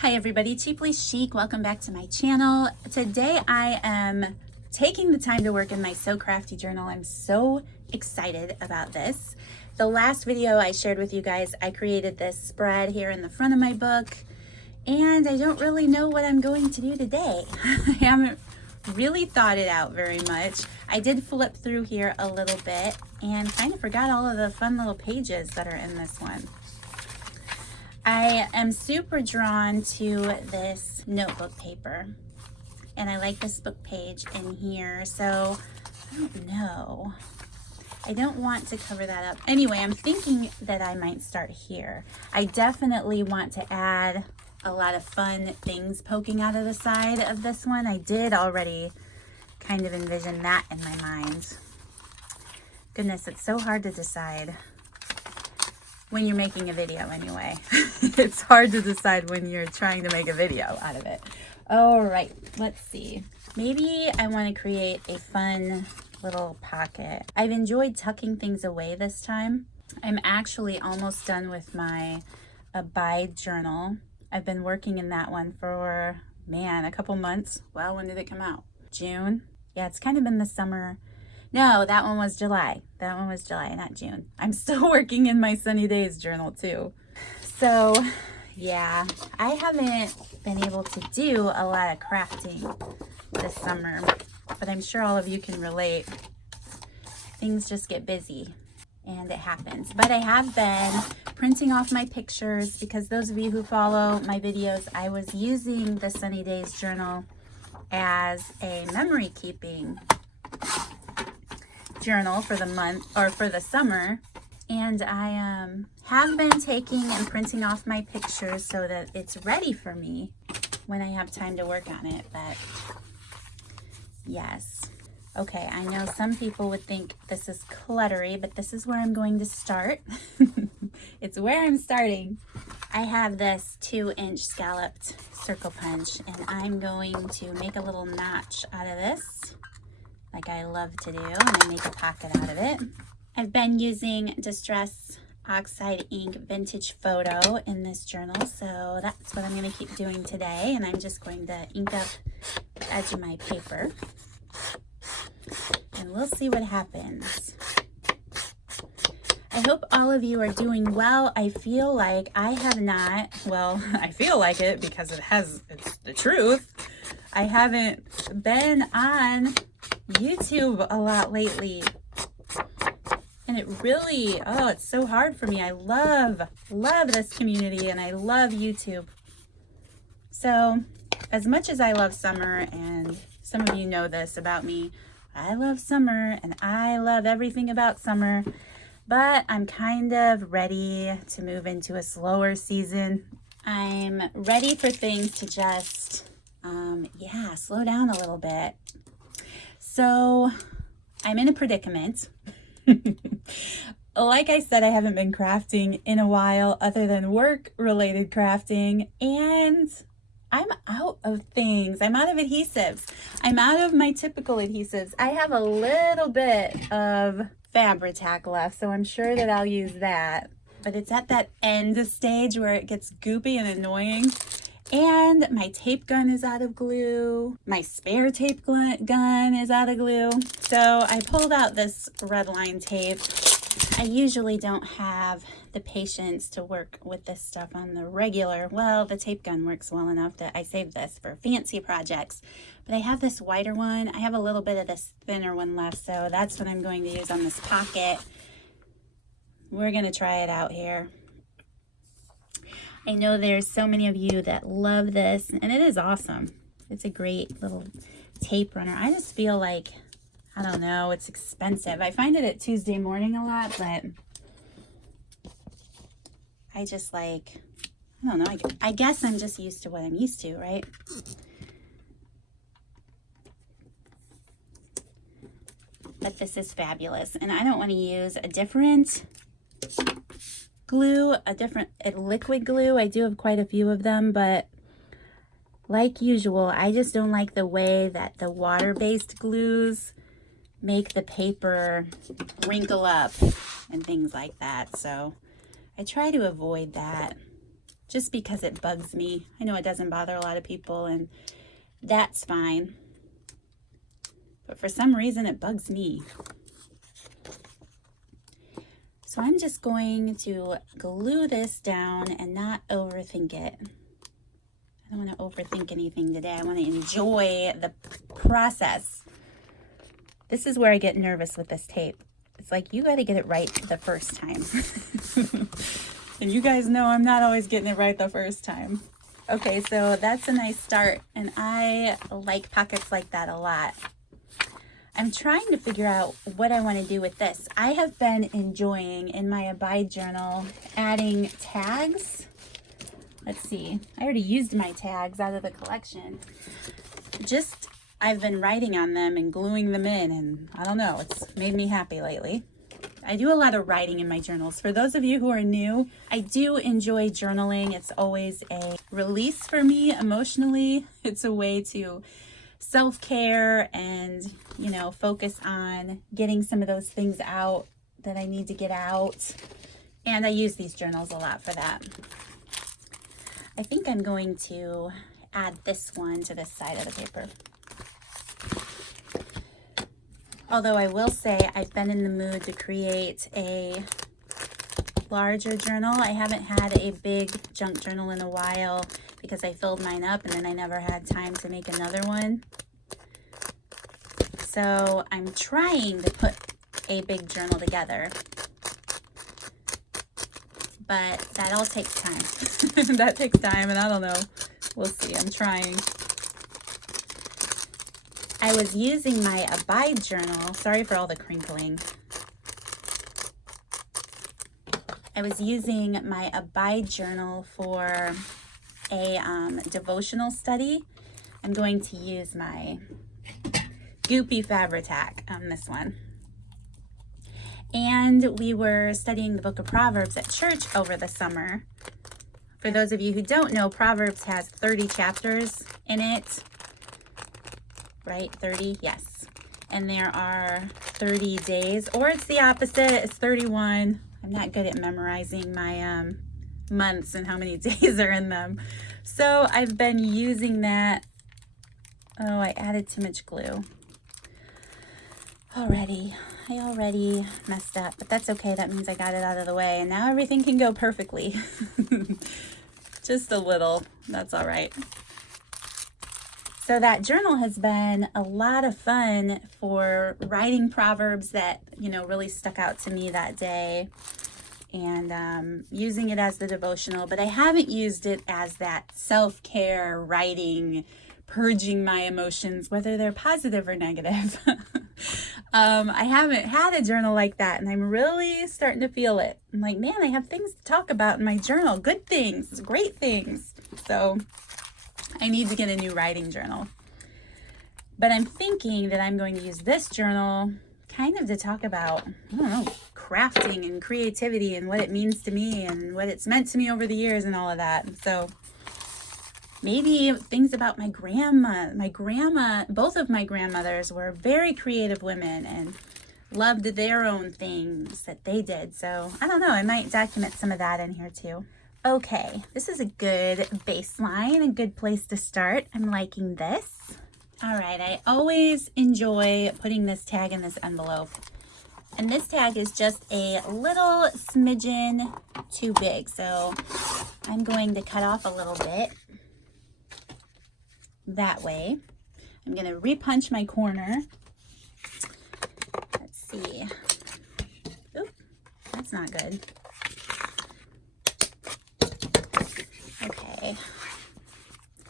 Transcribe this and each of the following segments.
Hi everybody, Cheaply Chic. Welcome back to my channel. Today I am taking the time to work in my So Crafty journal. I'm so excited about this. The last video I shared with you guys, I created this spread here in the front of my book, and I don't really know what I'm going to do today. I haven't really thought it out very much. I did flip through here a little bit and kind of forgot all of the fun little pages that are in this one. I am super drawn to this notebook paper, and I like this book page in here, so I don't know. I don't want to cover that up. Anyway, I'm thinking that I might start here. I definitely want to add a lot of fun things poking out of the side of this one. I did already kind of envision that in my mind. Goodness, it's so hard to decide. When you're making a video anyway. It's hard to decide when you're trying to make a video out of it. All right, let's see. Maybe I want to create a fun little pocket. I've enjoyed tucking things away this time. I'm actually almost done with my Abide journal. I've been working in that one for, man, a couple months. Well, when did it come out? June? Yeah, it's kind of been the summer. No, that one was July. That one was July, not June. I'm still working in my Sunny Days journal too. So yeah, I haven't been able to do a lot of crafting this summer, but I'm sure all of you can relate. Things just get busy and it happens. But I have been printing off my pictures because those of you who follow my videos, I was using the Sunny Days journal as a memory keeping journal for the month or for the summer, and I have been taking and printing off my pictures so that it's ready for me when I have time to work on it. But yes, okay, I know some people would think this is cluttery, but this is where I'm going to start. It's where I'm starting. I have this 2-inch scalloped circle punch, and I'm going to make a little notch out of this like I love to do, and I make a pocket out of it. I've been using Distress Oxide Ink Vintage Photo in this journal, so that's what I'm going to keep doing today, and I'm just going to ink up the edge of my paper, and we'll see what happens. I hope all of you are doing well. I feel like I have not, well, I feel like it because it's the truth. I haven't been on YouTube a lot lately, and it really, oh, it's so hard for me. I love this community, and I love YouTube. So as much as I love summer, and some of you know this about me, I love summer and I love everything about summer, but I'm kind of ready to move into a slower season. I'm ready for things to just yeah, slow down a little bit. So I'm in a predicament. Like I said, I haven't been crafting in a while other than work-related crafting, and I'm out of things. I'm out of adhesives. I'm out of my typical adhesives. I have a little bit of Fabri-Tac left, so I'm sure that I'll use that. But it's at that end stage where it gets goopy and annoying. And my tape gun is out of glue. My spare tape gun is out of glue. So I pulled out this red line tape. I usually don't have the patience to work with this stuff on the regular. Well, the tape gun works well enough that I saved this for fancy projects. But I have this wider one. I have a little bit of this thinner one left, so that's what I'm going to use on this pocket. We're going to try it out here. I know there's so many of you that love this, and it is awesome. It's a great little tape runner. I just feel like, I don't know, it's expensive. I find it at Tuesday Morning a lot, but I just like, I don't know, I guess I'm just used to what I'm used to, right? But this is fabulous, and I don't want to use a different glue, a liquid glue. I do have quite a few of them, but like usual, I just don't like the way that the water-based glues make the paper wrinkle up and things like that. So I try to avoid that. just because it bugs me. I know it doesn't bother a lot of people, and that's fine. But for some reason, it bugs me. So I'm just going to glue this down and not overthink it. I don't want to overthink anything today. I want to enjoy the process. This is where I get nervous with this tape. It's like, you got to get it right the first time. And you guys know I'm not always getting it right the first time. Okay, so that's a nice start, and I like pockets like that a lot. I'm trying to figure out what I want to do with this. I have been enjoying in my Abide journal adding tags. Let's see, I already used my tags out of the collection. I've been writing on them and gluing them in, and I don't know, it's made me happy lately. I do a lot of writing in my journals. For those of you who are new, I do enjoy journaling. It's always a release for me emotionally. It's a way to self-care and, you know, focus on getting some of those things out that I need to get out. And I use these journals a lot for that. I think I'm going to add this one to this side of the paper. Although I will say I've been in the mood to create a larger journal. I haven't had a big junk journal in a while because I filled mine up and then I never had time to make another one. So I'm trying to put a big journal together, but that all takes time. That takes time, and I don't know. We'll see. I'm trying. I was using my Abide journal. Sorry for all the crinkling. I was using my Abide journal for a devotional study. I'm going to use my Goopy Fabri-Tac on this one. And we were studying the book of Proverbs at church over the summer. For those of you who don't know, Proverbs has 30 chapters in it. Right? 30? Yes. And there are 30 days, or it's the opposite. It's 31. I'm not good at memorizing my months and how many days are in them. So I've been using that. Oh, I added too much glue. I already messed up, but that's okay. That means I got it out of the way, and now everything can go perfectly. Just a little. That's all right. So that journal has been a lot of fun for writing proverbs that, you know, really stuck out to me that day, and using it as the devotional, but I haven't used it as that self-care writing, purging my emotions, whether they're positive or negative. I haven't had a journal like that, and I'm really starting to feel it. I'm like, man, I have things to talk about in my journal, good things, great things. So I need to get a new writing journal. But I'm thinking that I'm going to use this journal kind of to talk about, I don't know, crafting and creativity and what it means to me and what it's meant to me over the years and all of that. So maybe things about my grandma. Both of my grandmothers were very creative women and loved their own things that they did. So I don't know, I might document some of that in here too. Okay, this is a good baseline, a good place to start. I'm liking this. All right, I always enjoy putting this tag in this envelope. And this tag is just a little smidgen too big. So I'm going to cut off a little bit that way. I'm going to repunch my corner. Let's see. Oop, that's not good. Okay.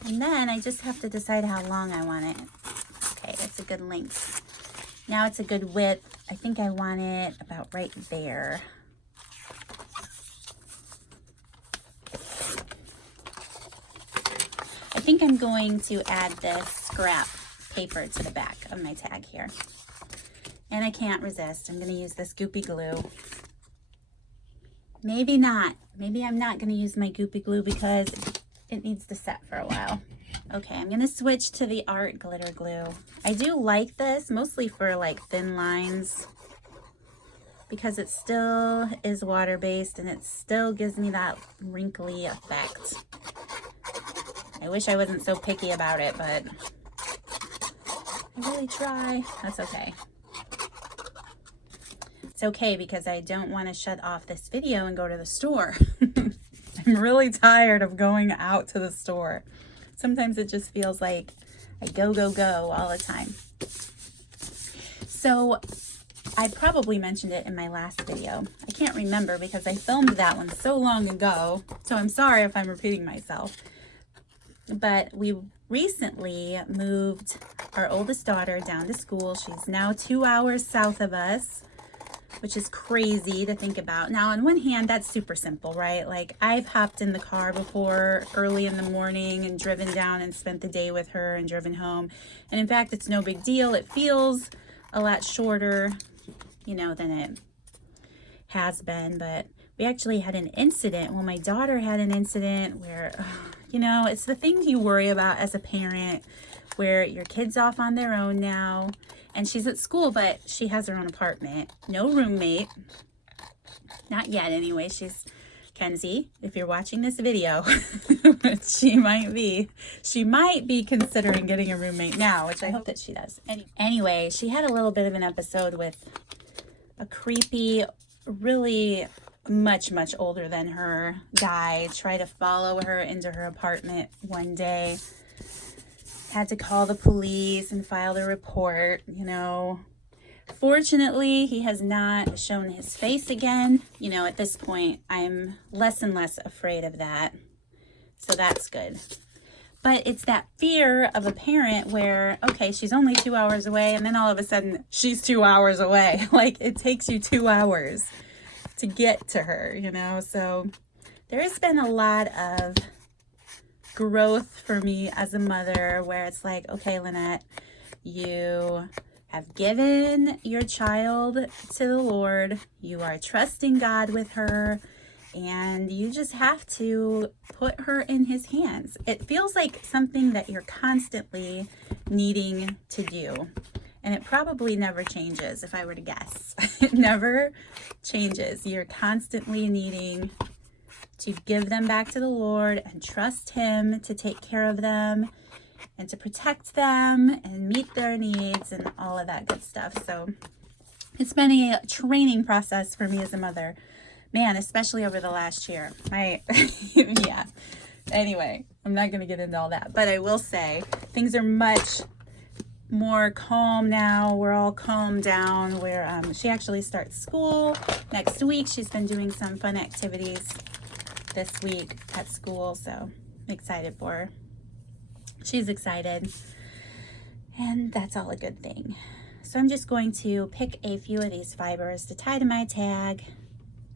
And then I just have to decide how long I want it. Okay, it's a good length. Now it's a good width. I think I want it about right there. I think I'm going to add this scrap paper to the back of my tag here. And I can't resist. I'm going to use this goopy glue. Maybe not. Maybe I'm not going to use my goopy glue because it needs to set for a while. Okay, I'm going to switch to the Art Glitter Glue. I do like this, mostly for like thin lines. because it still is water-based and it still gives me that wrinkly effect. I wish I wasn't so picky about it, but I really try. That's okay. It's okay because I don't want to shut off this video and go to the store. I'm really tired of going out to the store. Sometimes it just feels like I go, go, go all the time. So I probably mentioned it in my last video. I can't remember because I filmed that one so long ago. So I'm sorry if I'm repeating myself. But we recently moved our oldest daughter down to school. She's now 2 hours south of us, which is crazy to think about. Now, on one hand, that's super simple, right? Like, I've hopped in the car before early in the morning and driven down and spent the day with her and driven home. And in fact, it's no big deal. It feels a lot shorter, you know, than it has been. But we actually had an incident. Well, my daughter had an incident where, you know, it's the things you worry about as a parent, where your kid's off on their own now. And she's at school, but she has her own apartment. No roommate. Not yet, anyway. She's Kenzie, if you're watching this video, she might be considering getting a roommate now, which I hope that she does. Anyway, she had a little bit of an episode with a creepy, really much older than her guy. Tried to follow her into her apartment one day. Had to call the police and file the report, you know. Fortunately, he has not shown his face again. You know, at this point, I'm less and less afraid of that. So that's good. But it's that fear of a parent where, okay, she's only 2 hours away, and then all of a sudden, she's 2 hours away. Like, it takes you 2 hours to get to her, you know. So there's been a lot of growth for me as a mother where it's like, okay, Lynette, you have given your child to the Lord. You are trusting God with her, and you just have to put her in his hands. It feels like something that you're constantly needing to do. And it probably never changes, if I were to guess. It never changes. You're constantly needing to give them back to the Lord and trust him to take care of them and to protect them and meet their needs and all of that good stuff. So it's been a training process for me as a mother. Man, especially over the last year. Yeah. Anyway, I'm not going to get into all that. But I will say, things are much more calm now. We're all calmed down. She actually starts school next week. She's been doing some fun activities this week at school, so I'm excited for her. She's excited, and that's all a good thing. So I'm just going to pick a few of these fibers to tie to my tag.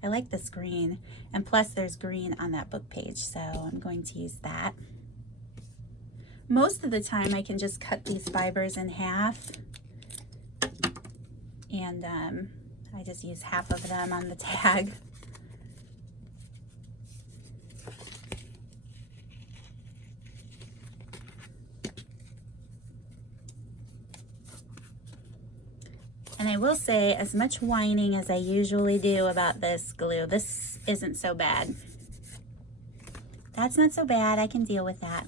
I like this green, and plus there's green on that book page, so I'm going to use that. Most of the time I can just cut these fibers in half, and I just use half of them on the tag. And I will say, as much whining as I usually do about this glue, this isn't so bad. That's not so bad. I can deal with that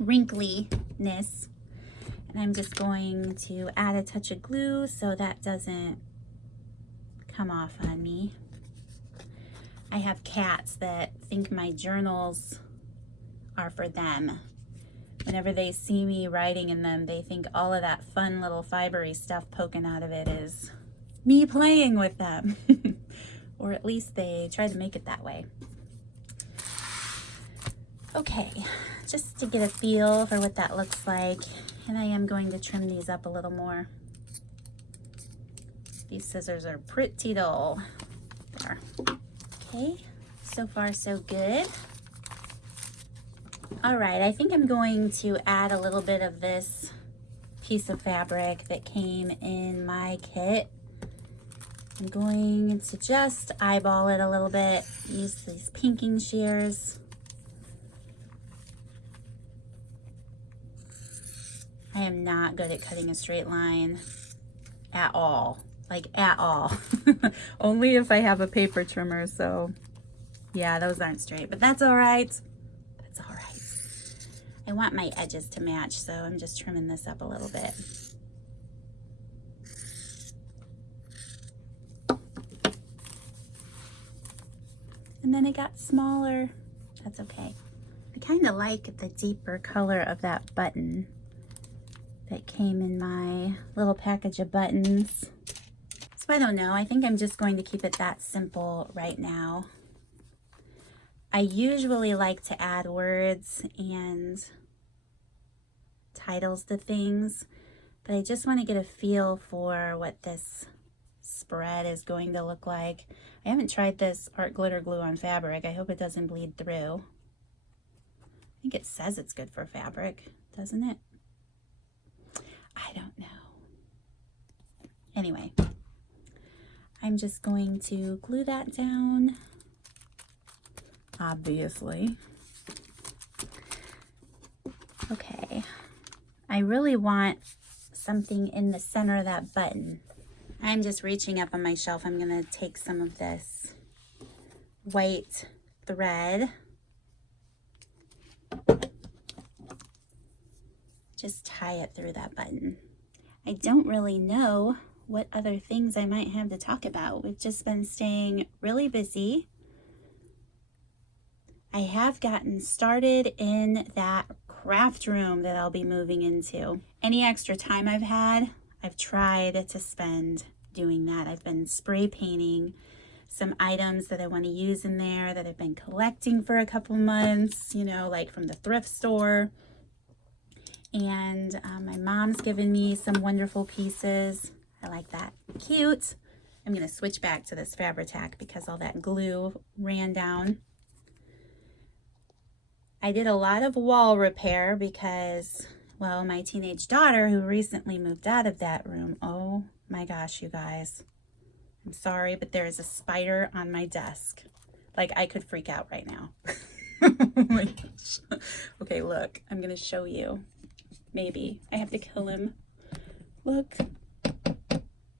wrinkliness. And I'm just going to add a touch of glue so that doesn't come off on me. I have cats that think my journals are for them. Whenever they see me writing in them, they think all of that fun little fibery stuff poking out of it is me playing with them. Or at least they try to make it that way. Okay, just to get a feel for what that looks like, and I am going to trim these up a little more. These scissors are pretty dull. There. Okay, so far so good. All right, I think I'm going to add a little bit of this piece of fabric that came in my kit. I'm going to just eyeball it a little bit, use these pinking shears. I am not good at cutting a straight line at all. like at all. Only if I have a paper trimmer, so yeah, those aren't straight, but that's all right. That's all right. I want my edges to match, so I'm just trimming this up a little bit. And then it got smaller. That's okay. I kind of like the deeper color of that button that came in my little package of buttons. So I don't know. I think I'm just going to keep it that simple right now. I usually like to add words and titles to things, but I just want to get a feel for what this spread is going to look like. I haven't tried this art glitter glue on fabric. I hope it doesn't bleed through. I think it says it's good for fabric, doesn't it? I don't know. Anyway, I'm just going to glue that down, obviously. Okay, I really want something in the center of that button. I'm just reaching up on my shelf. I'm gonna take some of this white thread. Just tie it through that button. I don't really know what other things I might have to talk about. We've just been staying really busy. I have gotten started in that craft room that I'll be moving into. Any extra time I've had, I've tried to spend doing that. I've been spray painting some items that I want to use in there that I've been collecting for a couple months, you know, like from the thrift store. And my mom's given me some wonderful pieces. I like that. Cute. I'm going to switch back to this Fabri-Tac because all that glue ran down. I did a lot of wall repair because, well, my teenage daughter who recently moved out of that room, oh my gosh, you guys. I'm sorry, but there is a spider on my desk. Like, I could freak out right now. Oh my gosh. Okay, look, I'm going to show you. Maybe. I have to kill him. Look.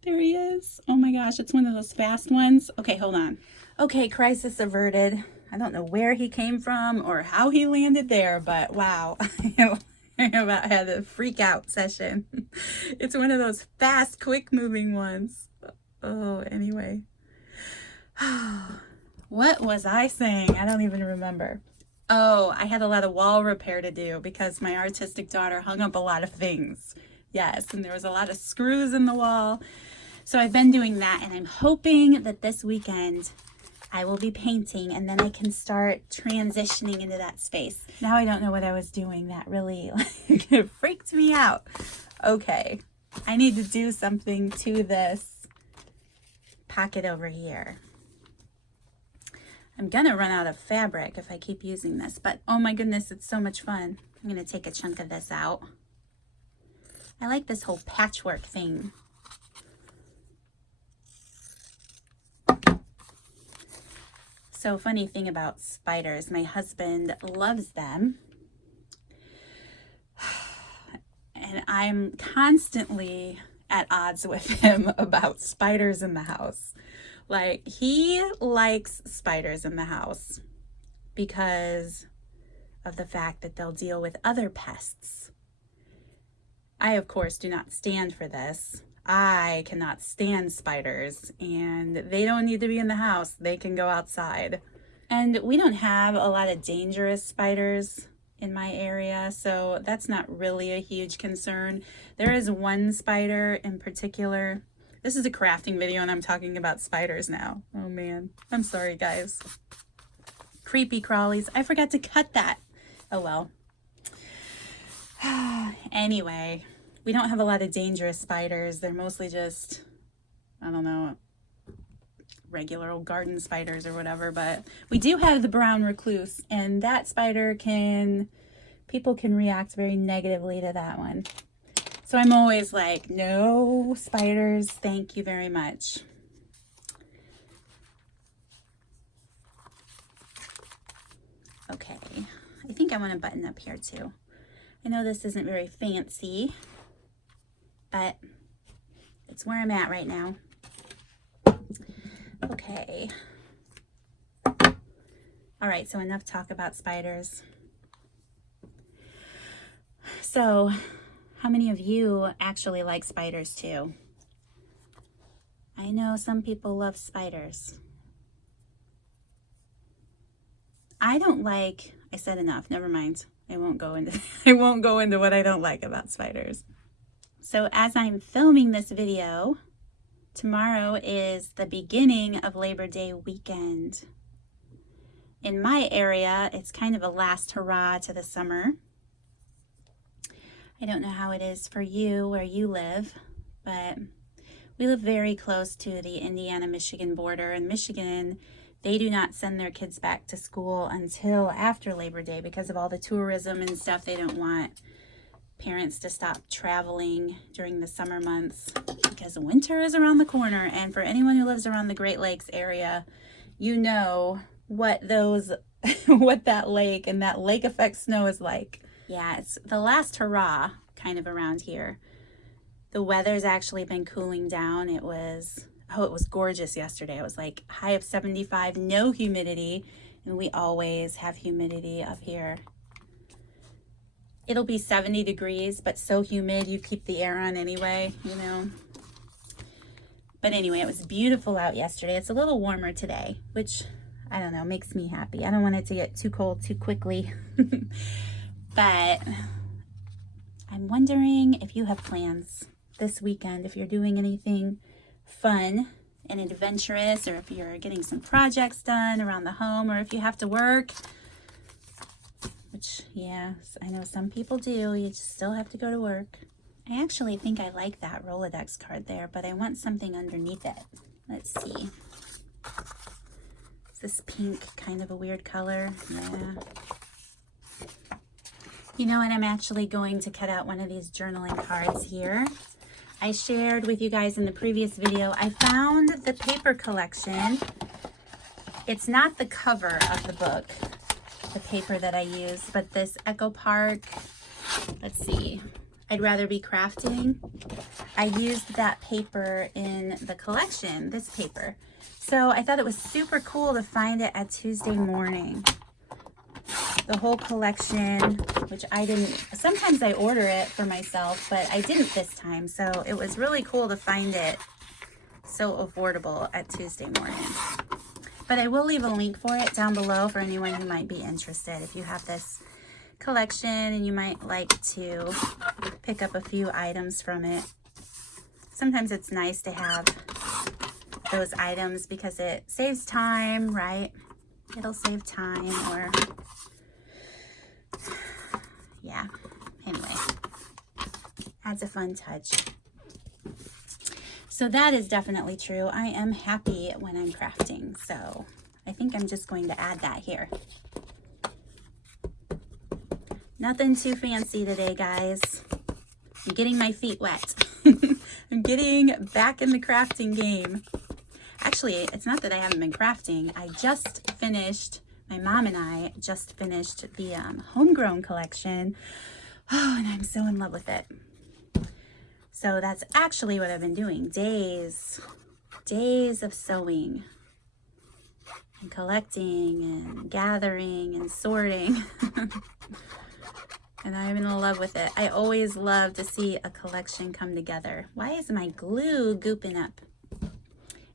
There he is. Oh my gosh, it's one of those fast ones. Okay, hold on. Okay, crisis averted. I don't know where he came from or how he landed there, but wow. I about had a freak out session. It's one of those fast, quick moving ones. Oh, anyway. What was I saying? I don't even remember. Oh, I had a lot of wall repair to do because my artistic daughter hung up a lot of things. Yes, and there was a lot of screws in the wall. So I've been doing that, and I'm hoping that this weekend I will be painting and then I can start transitioning into that space. Now I don't know what I was doing. That really like, freaked me out. Okay, I need to do something to this pocket over here. I'm gonna run out of fabric if I keep using this, but oh my goodness, it's so much fun. I'm gonna take a chunk of this out. I like this whole patchwork thing. So funny thing about spiders, my husband loves them. And I'm constantly at odds with him about spiders in the house. Like, he likes spiders in the house because of the fact that they'll deal with other pests. I, of course, do not stand for this. I cannot stand spiders, and they don't need to be in the house. They can go outside. And we don't have a lot of dangerous spiders in my area, so that's not really a huge concern. There is one spider in particular. This is a crafting video, and I'm talking about spiders now. Oh, man. I'm sorry, guys. Creepy crawlies. I forgot to cut that. Oh, well. Anyway, we don't have a lot of dangerous spiders. They're mostly just, I don't know, regular old garden spiders or whatever. But we do have the brown recluse, and that spider people can react very negatively to that one. So I'm always like, no spiders, thank you very much. Okay, I think I want to button up here too. I know this isn't very fancy, but it's where I'm at right now. Okay. All right, so enough talk about spiders. So, how many of you actually like spiders too? I know some people love spiders. I don't like, I said enough, never mind. I won't go into what I don't like about spiders. So as I'm filming this video, tomorrow is the beginning of Labor Day weekend. In my area, it's kind of a last hurrah to the summer. I don't know how it is for you where you live, but we live very close to the Indiana-Michigan border. In Michigan, they do not send their kids back to school until after Labor Day because of all the tourism and stuff. They don't want parents to stop traveling during the summer months because winter is around the corner. And for anyone who lives around the Great Lakes area, you know what that lake and that lake effect snow is like. Yeah, it's the last hurrah kind of around here. The weather's actually been cooling down. It was gorgeous yesterday. It was like high of 75, no humidity, and we always have humidity up here. It'll be 70 degrees, but so humid you keep the air on anyway, you know. But anyway, it was beautiful out yesterday. It's a little warmer today, which, I don't know, makes me happy. I don't want it to get too cold too quickly. But I'm wondering if you have plans this weekend, if you're doing anything fun and adventurous, or if you're getting some projects done around the home, or if you have to work, which, yeah, I know some people do. You just still have to go to work. I actually think I like that Rolodex card there, but I want something underneath it. Let's see. Is this pink kind of a weird color? Yeah. You know what? I'm actually going to cut out one of these journaling cards here. I shared with you guys in the previous video, I found the paper collection. It's not the cover of the book, the paper that I use, but this Echo Park, let's see, I'd Rather Be Crafting. I used that paper in the collection, this paper. So I thought it was super cool to find it at Tuesday morning. The whole collection, which I didn't, sometimes I order it for myself, but I didn't this time. So it was really cool to find it so affordable at Tuesday morning. But I will leave a link for it down below for anyone who might be interested. If you have this collection and you might like to pick up a few items from it. Sometimes it's nice to have those items because it saves time, right? It'll save time, or yeah, anyway, adds a fun touch. So that is definitely true. I am happy when I'm crafting, so I think I'm just going to add that here. Nothing too fancy today, guys. I'm getting my feet wet. I'm getting back in the crafting game. Actually, it's not that I haven't been crafting. I just finished, my mom and I just finished the homegrown collection. Oh, and I'm so in love with it. So that's actually what I've been doing. Days of sewing and collecting and gathering and sorting. And I'm in love with it. I always love to see a collection come together. Why is my glue gooping up?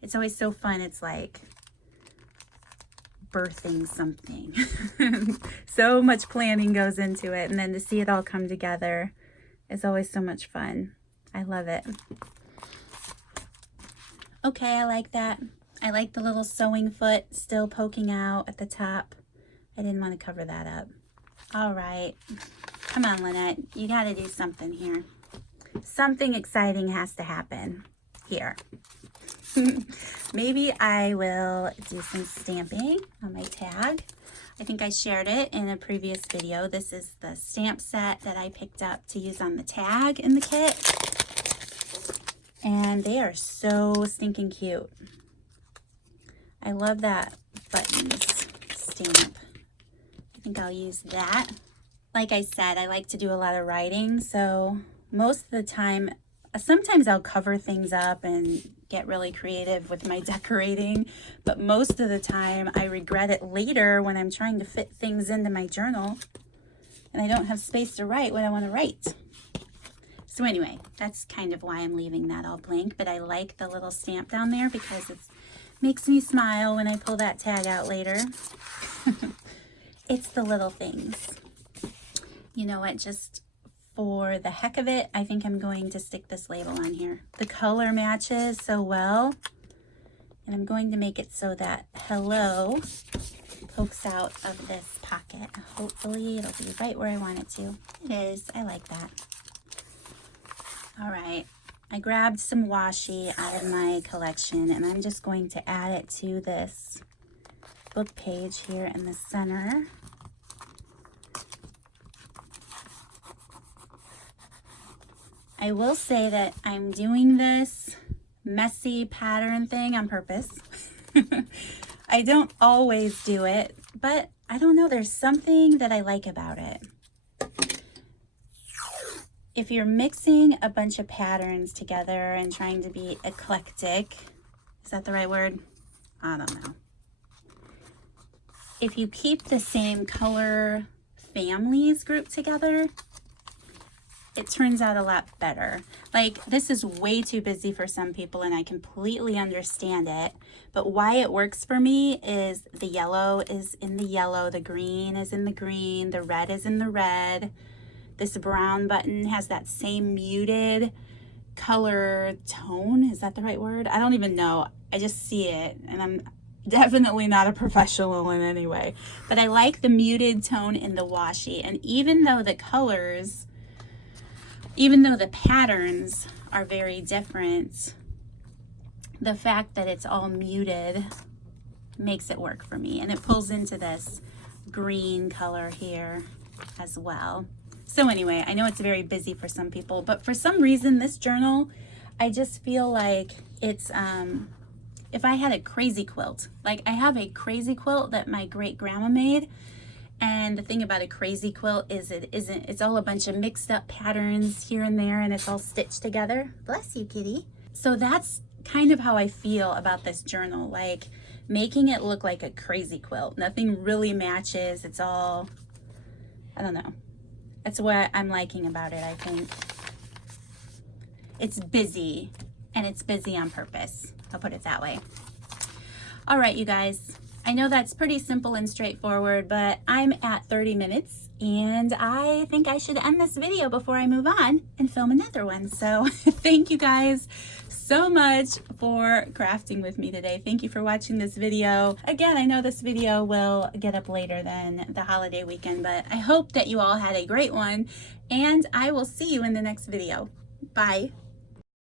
It's always so fun. It's like birthing something. So much planning goes into it. And then to see it all come together is always so much fun. I love it. Okay, I like that. I like the little sewing foot still poking out at the top. I didn't want to cover that up. All right. Come on, Lynette. You got to do something here. Something exciting has to happen here. Maybe I will do some stamping on my tag. I think I shared it in a previous video. This is the stamp set that I picked up to use on the tag in the kit. And they are so stinking cute. I love that buttons stamp. I think I'll use that. Like I said, I like to do a lot of writing, so most of the time Sometimes I'll cover things up and get really creative with my decorating, but most of the time I regret it later when I'm trying to fit things into my journal and I don't have space to write what I want to write. So anyway, that's kind of why I'm leaving that all blank, but I like the little stamp down there because it makes me smile when I pull that tag out later. It's the little things. You know what, just for the heck of it, I think I'm going to stick this label on here. The color matches so well, and I'm going to make it so that hello pokes out of this pocket. Hopefully it'll be right where I want it to. It is. I like that. All right, I grabbed some washi out of my collection, and I'm just going to add it to this book page here in the center. I will say that I'm doing this messy pattern thing on purpose. I don't always do it, but I don't know, there's something that I like about it. If you're mixing a bunch of patterns together and trying to be eclectic, is that the right word? I don't know. If you keep the same color families grouped together, it turns out a lot better. Like, this is way too busy for some people, and I completely understand it. But why it works for me is the yellow is in the yellow, the green is in the green, the red is in the red. This brown button has that same muted color tone. Is that the right word? I don't even know. I just see it, and I'm definitely not a professional in any way. But I like the muted tone in the washi. And even though the colors, even though the patterns are very different, the fact that it's all muted makes it work for me. And it pulls into this green color here as well. So anyway, I know it's very busy for some people, but for some reason, this journal, I just feel like it's, if I had a crazy quilt, like I have a crazy quilt that my great grandma made. And the thing about a crazy quilt is it's all a bunch of mixed up patterns here and there, and it's all stitched together. Bless you, kitty. So that's kind of how I feel about this journal, like making it look like a crazy quilt. Nothing really matches. It's all, I don't know. That's what I'm liking about it, I think. It's busy, and it's busy on purpose. I'll put it that way. All right, you guys. I know that's pretty simple and straightforward, but I'm at 30 minutes, and I think I should end this video before I move on and film another one. So thank you guys so much for crafting with me today. Thank you for watching this video. Again, I know this video will get up later than the holiday weekend, but I hope that you all had a great one, and I will see you in the next video. Bye.